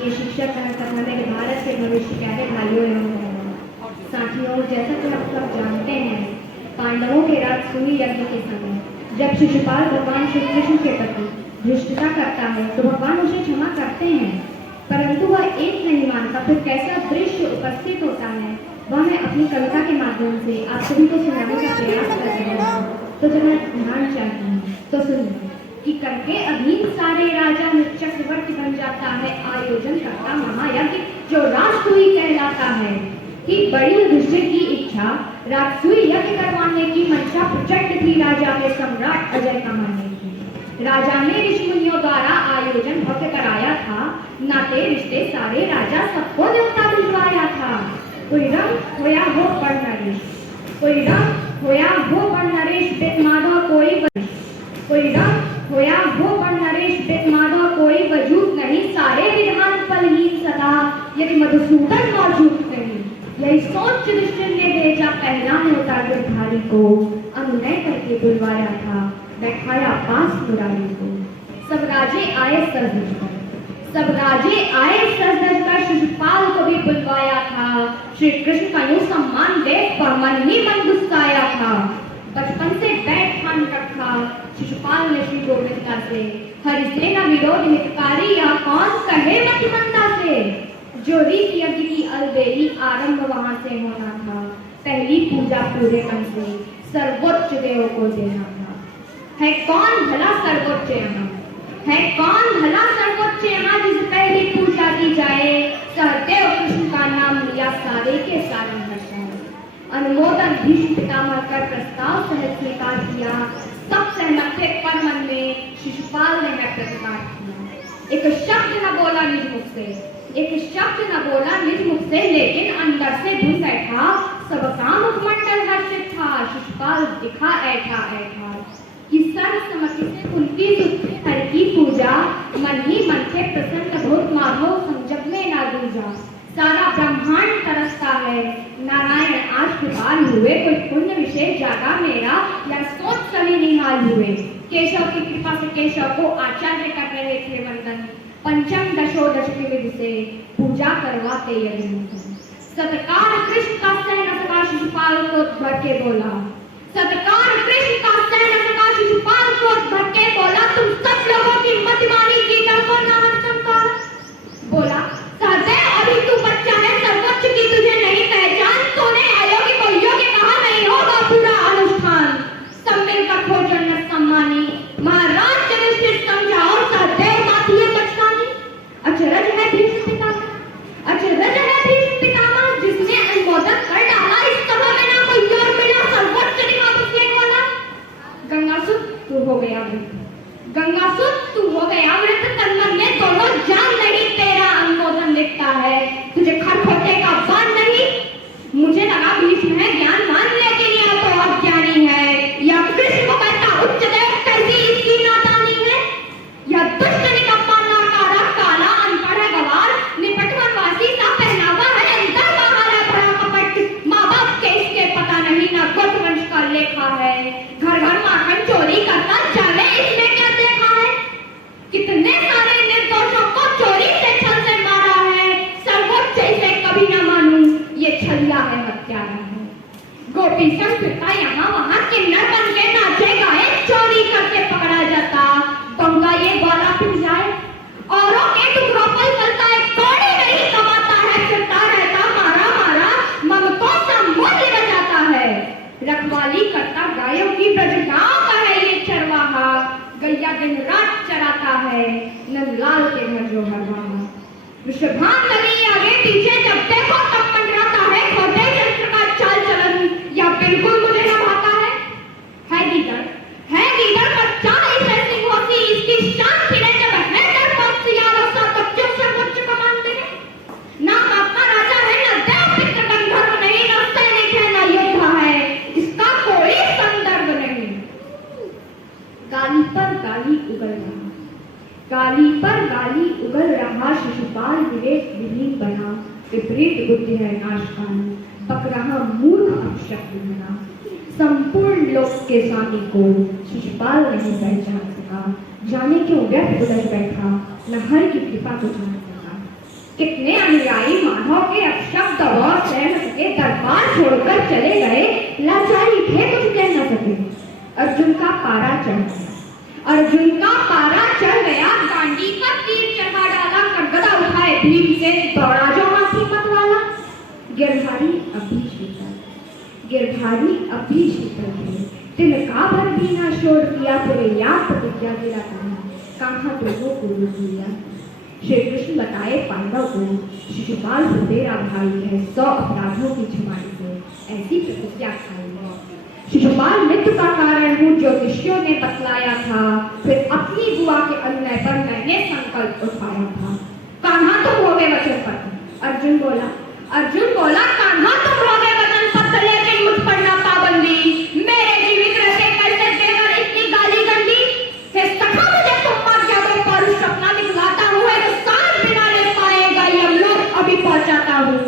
ये शिक्षक कथा मेरे भारत के भविष्य प्यारे भाइयों एवं बहनों, साथियों, जैसा कि आप सब जानते हैं, पांडवों के राजसूय यज्ञ के समय जब शिशुपाल भगवान श्री कृष्ण के प्रति धृष्टता करता है तो भगवान उसे क्षमा करते हैं, परंतु वह एक नहीं मानता। फिर कैसा दृश्य उपस्थित होता है वह मैं अपनी कविता के माध्यम से आप सभी को सुनाने का प्रयास कर रही हूँ। तो जरा ध्यान चाहिए, तो सुनिए कि करके अधीन सारे राजा चक्रवर्ती बन जाता है, आयोजन करता महायज्ञ जो राजसूय कहलाता है। कि बड़ी युधिष्ठिर की इच्छा राजसूय यज्ञ करवाने की मंशा प्रचंड थी राजा के सम्राट अजय का मानने की। राजा ने ऋषि मुनियों द्वारा आयोजन भव्य कराया था, नाते रिश्ते सारे राजा सबको न्योता भिजवाया था। कोई रंग होया हो बड़ नरेश, कोई रंग होया हो बड़ नरेश, बेत माधव कोई रंग होया हो बड़ नरेश, बेत माधव कोई वजूद नहीं, सारे विधान फलहीन सदा यदि मधुसूदन मौजूद नहीं। यही सोच युधिष्ठिर ने भेजा पहला न्योता गिरधारी को, अनुनय करके बुलवाया था, बैठाया पास मुरारी को। सब राजे आए सज कर शिशुपाल को भी बुलवाया था, श्री कृष्ण का यूं सम्मान देख पर मन ही मन गुस्साया था। बचपन से बैठ ठान रखा शिशुपाल ने श्री गोविंदा से, हरिसेना विरोध हितकारी या कौन कहे मतिमंदा से। जो रीति यज्ञ की अलबेली आरंभ वहां से होना था, पहली पूजा पूरे मन से सर्वोच्च देव को देना था। है कौन भला सर्वोच्च यहाँ, है कौन भला सर्वोच्च यहाँ, जिसे पहली पूजा की जाए, सहदेव कृष्ण का नाम लिया सारे के सारे हर्षाए। अनुमोदन भीष्म पितामह कर प्रस्ताव सहज स्वीकार किया, सब सहमत थे पर मन में शिशुपाल ने मैं प्रतिकार किया। एक शब्द न बोला निज मुख से, एक शब्द न बोला निज मुख से, लेकिन अंदर से धुन बैठा सबका मुखमंडल हर्षित था। शिशुपाल दिखा ऐठा कि सर्वसम्मति से कुंती सुत हर की पूजा, मन ही मन से प्रसन्न भूत माधव संजग में ना दूजा। सारा ब्रह्मांड तरसता है, नारायण आज कृपाल हुए, कोई पुण्य विशेष जागा मेरा, या सोच सभी निहाल हुए। केशव की कृपा से केशव को आचार्य कर रहे थे वंदन, पंचम दशोदश की विधि से पूजा करवाते यज्ञ। सत्कार कृष्ण का सह न सका शिशुपाल को भर के बोला, सत्कार कृष्ण का सह न सका शिशुपाल को भर के बोला, तुम सब लोगों की मतिमानी की को नाम संकार। बोला सहदेव अभी तू बच्चा है, सर्वोच्च की तुझे नहीं पहचान, तूने अयोग्य को योग्य कहा, नहीं होगा पूरा अनुष्ठान। सब मिलकर खो जन्नत सम्मानी, महाराज युधिष्ठिर समझा और सहदेव बात ये बचकानी। अचरज है भीष्म पितामह, अचरज है भीष्म पितामह, जिसने अनुमोदन कर डाला इस सभा में ना कोई और मिला, सर्वोच्च निकाय वाला। गंगासुत तू हो गया मृत, गंगासुत तू हो गया मृत, तन्मन में दोनों जान नहीं, तेरा अनुमोदन लिखता है, तुझे खरखोटे का बान नहीं। मुझे लगा भीष्म है ज्ञानवान, लेकिन यह तो अज्ञानी है, यह कृष्ण को कहता उच्च देव, कैसी इसकी नादानी है। यह दुष्ट निकम्मा नाकारा काला अनपढ़ है गवार, निपट वनवासी सा पहनावा है, अंदर बाहर है बड़ा कपट, माँ बाप के इसके पता नहीं, ना गोत्र वंश का लेखा है, घर घर माखन चोरी करता जाने इसमें क्या देखा है। कितने सारे निर्दोषों को चोरी से छल से मारा है, सर्वोच्च इसे कभी न मानूं, ये छलिया है हत्यारा है। गोपी संग फिरता यहाँ वहाँ, किन्नर बन के नाचे गाए, चोरी करके पकड़ा जाता, बंगा ये बाला पिट जाए। औरों के टुकड़ों पर चलता है, कौड़ी नहीं कमाता है, फिरता रहता मारा मारा, ममतों सा मूल्य बचाता है। रखवाली करता गायों की, ब्रज गांव का है ये चरवाहा, गैया दिन रात चराता है, नंदलाल के घर जो हरवाहा। वृषभान लगी आगे पीछे, जब देखो तब मंडराता है, खोटे चरित्र का चाल चलन या बिल्कुल मुझे न भाता है। गीदड़ बच्चा इसे सिंहोसी, इसकी शान खिले जब है दरबार से याद सा, तब जो सर्वोच्च कमान देने। ना आपका राजा है, ना देव पितृ गंधर्व नहीं, ना सैनिक है, ना योद्धा है, इसका कोई संदर्भ नहीं। गाली पर गाली उगल रहा, गाली पर गाली उगल रहा, शिशुपाल विवेक विहीन बना, विपरीत बुद्धि है नाशकान, पक रहा मूर्ख अपशब्द बना। संपूर्ण लोक के स्वामी को शिशुपाल नहीं पहचान सका, जाने क्यों व्यर्थ उलझ बैठा, न हर की कृपा को जान सका। कितने अनुयायी माधव के अपशब्द और सह न सके, दरबार छोड़कर चले गए, लाचारी थे कुछ कह न सके। अर्जुन का पारा चढ़ गया, अर्जुन का पारा चढ़ गया, गांडी का तीर चढ़ा डाला, करगदा उठाए भीम से दौड़ा जो हाथी मतवाला। गिरधारी अभी शीतल, गिरधारी अभी शीतल थे, तिनका भर भी ना छोड़ दिया, पूरे याद प्रतिज्ञा गिरा कहा दोनों को रोक लिया। श्री कृष्ण बताए पांडव को, शिशुपाल तो तेरा भाई है, 100 अपराधों की छुपाई से ऐसी प्रतिज्ञा खाई है। शिशुपाल मृत्यु का कारण हूँ ज्योतिषियों ने बतलाया था, फिर अपनी बुआ के अन्याय पर मैंने संकल्प उठाया था। कान्हा तुम हो गए वचन पत्र, अर्जुन बोला, अर्जुन बोला कान्हा तुम हो गए वचन पत्र, लेकिन मुझ पर ना पाबंदी, मेरे जीवित रहते कैसे देवर इतनी गाली गंदी। हे सखा मुझे तुम मर जाओ, पौरुष अपना दिखलाता हूँ, सांस बिना ले पाएगा यमलोक अभी पहुंचाता हूँ।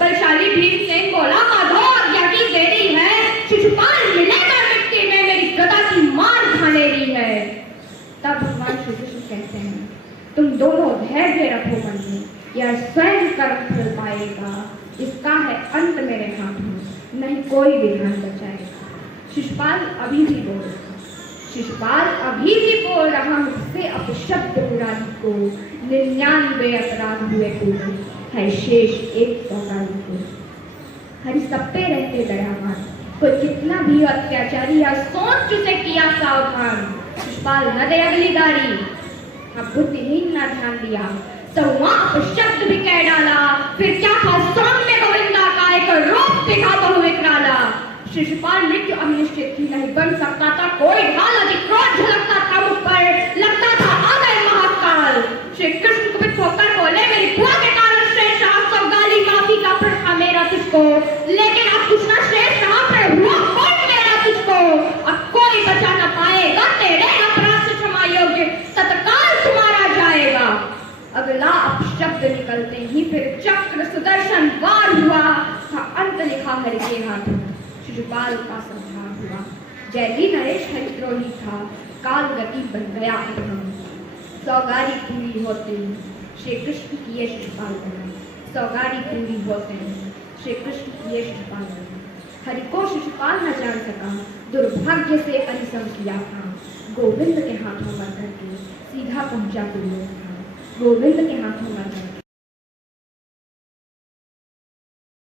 बलशाली भीमसेन बोला माधव आज्ञा की देरी है, शिशुपाल मिलेगा मिट्टी में, मेरी गदा की मार खाने रही है। तब भगवान श्री कृष्ण कहते हैं, तुम दोनों धैर्य रखो मन में, यह स्वयं कर्म फल पाएगा, इसका है अंत मेरे हाथ में, नहीं कोई विधान बचाएगा। शिशुपाल अभी भी बोल रहा, शिशुपाल अभी भी बोल रहा, मुझसे अपशब्द मुरारी को, 99 अपराध हुए पूरे, है शेष 100 को। हरि सब पे रहते दयावान, कोई कितना भी अत्याचारी या सोच उसे किया सावधान। शिशुपाल न दे अगली गाड़ी, अब बुद्धिहीन न ध्यान दिया, तो वहां अपशब्द भी कह डाला, फिर क्या था सामने गोविंदा का एक रूप दिखा बहु विकराला। शिशुपाल मृत्यु अब निश्चित ही नहीं बन सकता था, कोई ढाल अधिक क्रोध झलकता था मुझ पर, लगता था आ गए महाकाल। श्री कृष्ण कुपित होकर बोले, मेरी बुआ के कारण श्रेष्ठ आप सब गाली माफी का प्रथा मेरा तुझको, लेकिन अब कुछ ना श्रेष्ठ पर हुआ कौन मेरा तुझको, अब कोई बचा न पाएगा तेरे अपराध से क्षमा योग्य, तत्काल तुम्हारा जाएगा। अगला अपशब्द निकलते ही फिर चक्र सुदर्शन वार हुआ था, अंत लिखा हरि के हाथ में। शिशुपाल का संहार हुआ, जैली नरेश हरिद्रोही था, काल गति बन गया अधम। सौगारी पूरी होते श्री कृष्ण किए शिशुपाल बने, सौगारी पूरी होते श्री कृष्ण किए शिशुपाल बने। हरि को शिशुपाल न जान सका, दुर्भाग्य से अनिसम किया था, गोविंद के हाथों मर करके सीधा पहुंचा दुर्योधन, गोविंद के हाथों मर करके